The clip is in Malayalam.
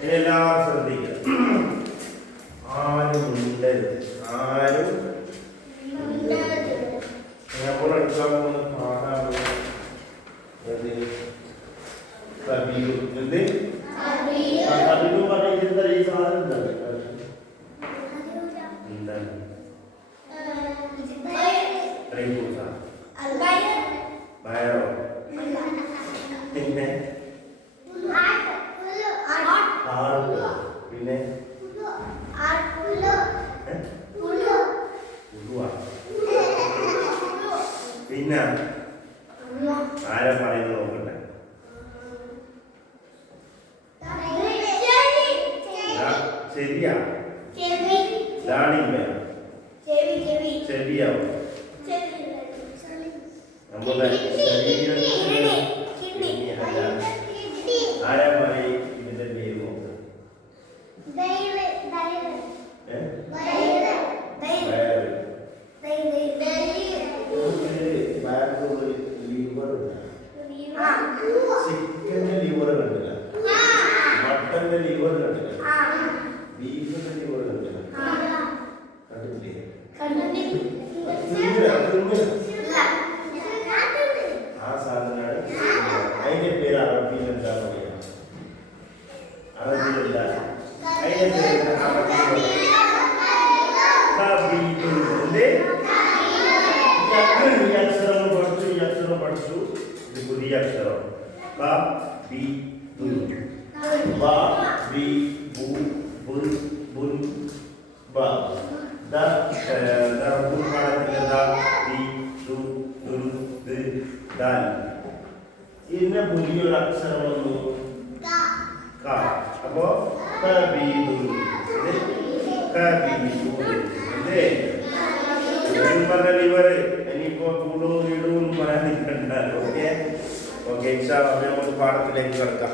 എല്ലാവരും ശ്രദ്ധിക്കുക. ആരും ഉണ്ടരുത്, ആരും നമ്മളെടുക്കാൻ പോകുന്ന പാടാണ് പറഞ്ഞിരുന്ന ഈ സാധനം എന്താണ്? വയറോ? പിന്നെ പിന്നെ പിന്നെ ആരാ പറയുന്നത് നോക്കട്ടെ. ശരിയാ? ദാണിമ്മ ചെവിയാവും. നമ്മുടെ ആരാ പറയും ഇതിന്റെ പേര് നോക്ക്. ചിക്കന്റെ ലിവർ കണ്ടില്ല, മട്ടന്റെ ലിവർ കണ്ടില്ല, ബീഫിന്റെ ലിവർ കണ്ടില്ല. കണ്ടിട്ടില്ലേ? ആ സാധനമാണ്. അതിന്റെ പേര് അറബിയിൽ എന്താ പറയുക? അറബിയിലല്ല, അതിന്റെ പേര് ഈ അക്ഷരം പഠിച്ചു, ഈ അക്ഷരം പഠിച്ചു. ഇത് പുതിയ അക്ഷരം ബ ബി ബു ബ ബി ബു ബുൻ ബുൻ ബ ദ ദർബു പാടത്തിന്റെ ദ ബി ദു ദുൻ ദ ദാൽ. ഇതിന്റെ പുതിയൊരു അക്ഷരം വന്നു ക. അപ്പോ ക ബി ദു ക ബി ദു ഇല്ലേ? പറഞ്ഞ ലിവർ ഇനിയിപ്പോ കൂടും ഇടും പറയാൻ നിൽക്കണ്ട. ഓക്കെ ഓക്കെ, നമുക്ക് പാഠത്തിലേക്ക് കിടക്കാം.